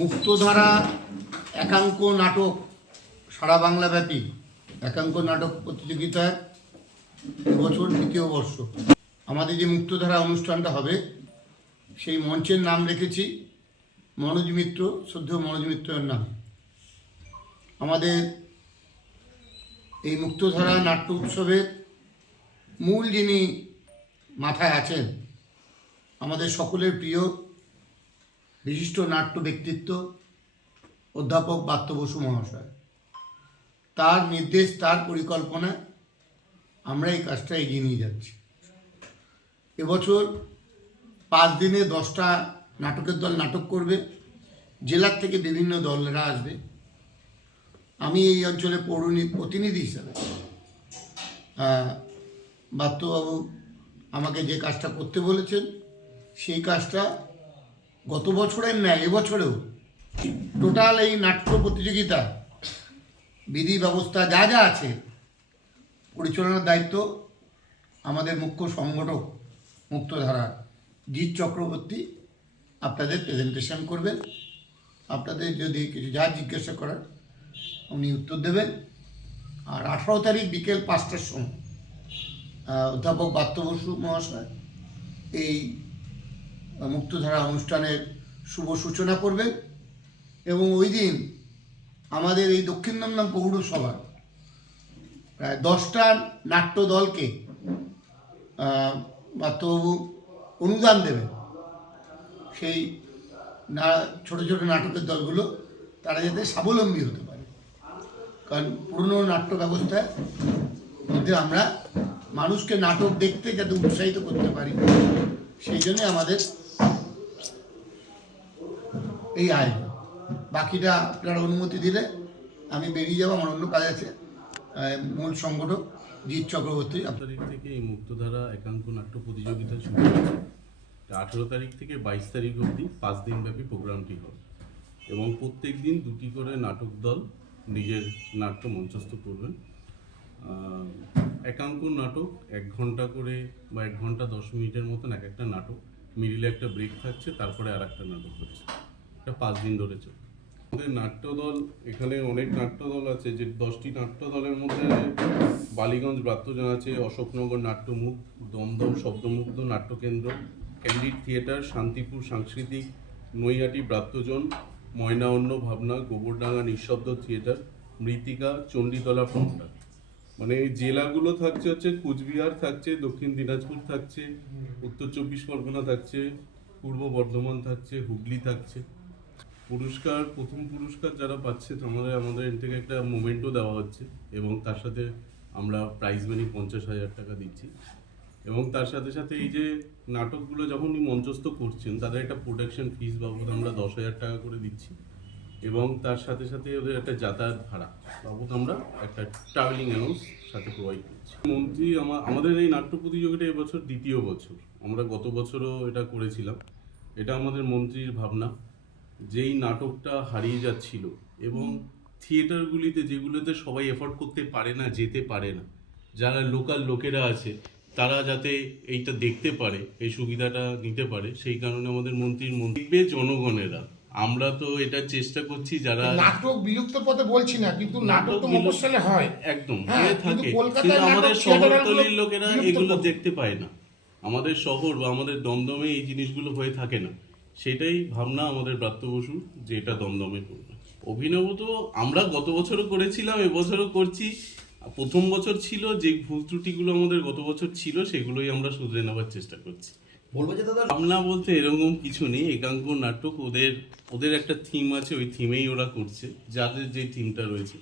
মুক্তধারা, একাঙ্ক নাটক, সারা বাংলা ব্যাপী। একাঙ্ক নাটক প্রতিযোগিতায় এবছর দ্বিতীয় বর্ষ। আমাদের যে মুক্তধারা অনুষ্ঠানটা হবে, সেই মঞ্চের নাম রেখেছি মনোজ মিত্র, শ্রদ্ধেয় মনোজ মিত্রের নামে। আমাদের এই মুক্তধারা নাট্য উৎসবের মূল যিনি মাথায় আছেন, আমাদের সকলের প্রিয় বিশিষ্ট নাট্য ব্যক্তিত্ব অধ্যাপক বাত্য বসু মহাশয়। তার নির্দেশ, তার পরিকল্পনায় আমরা এই কাজটা এগিয়ে নিয়ে যাচ্ছি। এবছর পাঁচ দিনে দশটা নাটকের দল নাটক করবে জেলার থেকে বিভিন্ন দলেরা আসবে। আমি এই অঞ্চলে পৌরনি, প্রতিনিধি হিসাবে বাত্যবাবু আমাকে যে কাজটা করতে বলেছেন, সেই কাজটা গত বছরের ন্যায় এবছরেও টোটাল এই নাট্য প্রতিযোগিতা, বিধি ব্যবস্থা যা যা আছে, পরিচালনার দায়িত্ব আমাদের মুখ্য সংগঠক মুক্তধারা জিৎ চক্রবর্তী আপনাদের প্রেজেন্টেশন করবেন। আপনাদের যদি কিছু যা জিজ্ঞাসা করার, উনি উত্তর দেবেন। আর আঠারো তারিখ বিকেল পাঁচটার সময় অধ্যাপক বাত্য বসু মহাশয় এই মুক্তধারা অনুষ্ঠানের শুভ সূচনা করবেন এবং ওই দিন আমাদের এই দক্ষিণ দমদম পৌরসভার প্রায় দশটা নাট্য দলকে বাত্যবাবু অনুদান দেবেন সেই না, ছোটো ছোটো নাটকের দলগুলো, তারা যাতে স্বাবলম্বী হতে পারে। কারণ পুরনো নাট্য ব্যবস্থার মধ্যে আমরা মানুষকে নাটক দেখতে যাতে উৎসাহিত করতে পারি, সেই জন্যে আমাদের এই আয়োজন বাকিটা আপনারা অনুমতি দিলে আমি বেরিয়ে যাব, আমার অন্য কাজ আছে। মূল সংগঠক জিৎ চক্রবর্তী তারিখ থেকে এই মুক্তধারা একাঙ্ক নাট্য প্রতিযোগিতা শুরু হয়েছে। আঠেরো তারিখ থেকে বাইশ তারিখ অবধি পাঁচ দিনব্যাপী প্রোগ্রামটি হবে এবং প্রত্যেক দিন দুটি করে নাটক দল নিজের নাট্য মঞ্চস্থ করবেন। একাঙ্ক নাটক এক ঘণ্টা করে বা এক ঘণ্টা দশ মিনিটের মতন এক একটা নাটক, মিডিলে একটা ব্রেক থাকছে, তারপরে আর একটা নাটক হচ্ছে। এটা পাঁচ দিন ধরে চলবে আমাদের নাট্যদল, এখানে অনেক নাট্যদল আছে যে দশটি নাট্যদলের মধ্যে বালিগঞ্জ ব্রাত্যজন আছে অশোকনগর নাট্যমুখ, দমদম শব্দমুগ্ধ নাট্যকেন্দ্র, ক্যান্ডিড থিয়েটার, শান্তিপুর সাংস্কৃতিক, নৈহাটি ব্রাত্যজন ময়না অন্য ভাবনা, গোবরডাঙ্গা নিঃশব্দ থিয়েটার, মৃত্তিকা, চণ্ডীতলা প্রমোটার। মানে এই জেলাগুলো থাকছে হচ্ছে কুচবিহার থাকছে, দক্ষিণ দিনাজপুর থাকছে, উত্তর চব্বিশ পরগনা থাকছে, পূর্ব বর্ধমান থাকছে, হুগলি থাকছে। পুরস্কার, প্রথম পুরস্কার যারা পাচ্ছে আমাদের আমাদের এর থেকে একটা মোমেন্টও দেওয়া হচ্ছে এবং তার সাথে আমরা প্রাইজ মানি পঞ্চাশ হাজার টাকা দিচ্ছি। এবং তার সাথে সাথে এই যে নাটকগুলো যখন মঞ্চস্থ করছেন, তাদের একটা প্রোডাকশন ফিস বাবদ আমরা দশ হাজার টাকা করে দিচ্ছি। এবং তার সাথে সাথে ওদের একটা যাতায়াত ভাড়া বাবদ আমরা একটা ট্রাভেলিং অ্যালাউন্স সাথে প্রোভাইড করছি। মন্ত্রী, আমা- আমাদের এই নাট্য প্রতিযোগিতা এবছর দ্বিতীয় বছর। আমরা গত বছরও এটা করেছিলাম। এটা আমাদের মন্ত্রীর ভাবনা। যেই নাটকটা হারিয়ে যাচ্ছিল এবং থিয়েটারগুলিতে যেগুলোতে সবাই এফোর্ড করতে পারে না যেতে পারে না যারা লোকাল লোকেরা আছে তারা যাতে এইটা দেখতে পারে এই সুবিধাটা নিতে পারে সেই কারণে আমাদের মন্ত্রীর মন্ত্রী জনগণেরা। আমরা তো এটা চেষ্টা করছি যারা নাটক বিলুপ্ত পথে বলছি না কিন্তু নাটক তো মফস্বলে হয়। একদম হ্যাঁ, হয়ে থাকে। কিন্তু আমাদের শহরতলির লোকেরা এগুলো দেখতে পায় না। আমাদের শহর বা আমাদের দমদমে এই জিনিসগুলো হয়ে থাকে না। সেটাই ভাবনা আমাদের ব্রাত্য বসু যে এটা দমদমে করবে। অভিনব তো আমরা গত বছরও করেছিলাম এবছরও করছি। প্রথম বছর ছিল যে ভুল ত্রুটিগুলো আমাদের গত বছর ছিল সেগুলোই আমরা শুধরে নেওয়ার চেষ্টা করছি। বলব যে দাদা ভাবনা বলতে এরকম কিছু নেই একাঙ্ক নাটক ওদের ওদের একটা থিম আছে ওই থিমেই ওরা করছে যাদের যে থিমটা রয়েছে।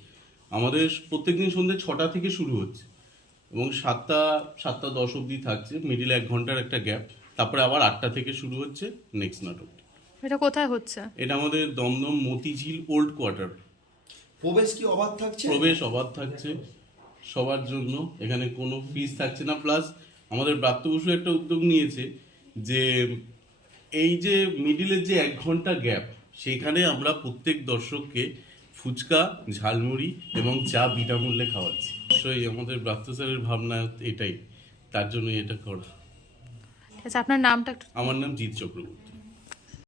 আমাদের প্রত্যেকদিন সন্ধ্যে ছটা থেকে শুরু হচ্ছে এবং সাতটা সাতটা দশ অবধি থাকছে মিডিল এক ঘণ্টার একটা গ্যাপ তারপরে আবার আটটা থেকে শুরু হচ্ছে নেক্সট নাটক। এটা কোথায় হচ্ছে? এটা আমাদের দমদম মতিঝিল ওল্ড কোয়ার্টার। প্রবেশ কি অবাধ থাকছে? প্রবেশ অবাধ থাকছে সবার জন্য। এখানে কোনো ফিস থাকছে না। প্লাস আমাদের ব্রাত্য বসু একটা উদ্যোগ নিয়েছে যে এই যে মিডিলের যে এক ঘণ্টা গ্যাপ সেখানে আমরা প্রত্যেক দর্শককে ফুচকা ঝালমুড়ি এবং চা বিনামূল্যে খাওয়াচ্ছি। অবশ্যই আমাদের ব্রাত্য স্যারের ভাবনা এটাই। তার জন্য এটা করা। আচ্ছা আপনার নামটা আমার নাম জিৎ চক্রবর্তী।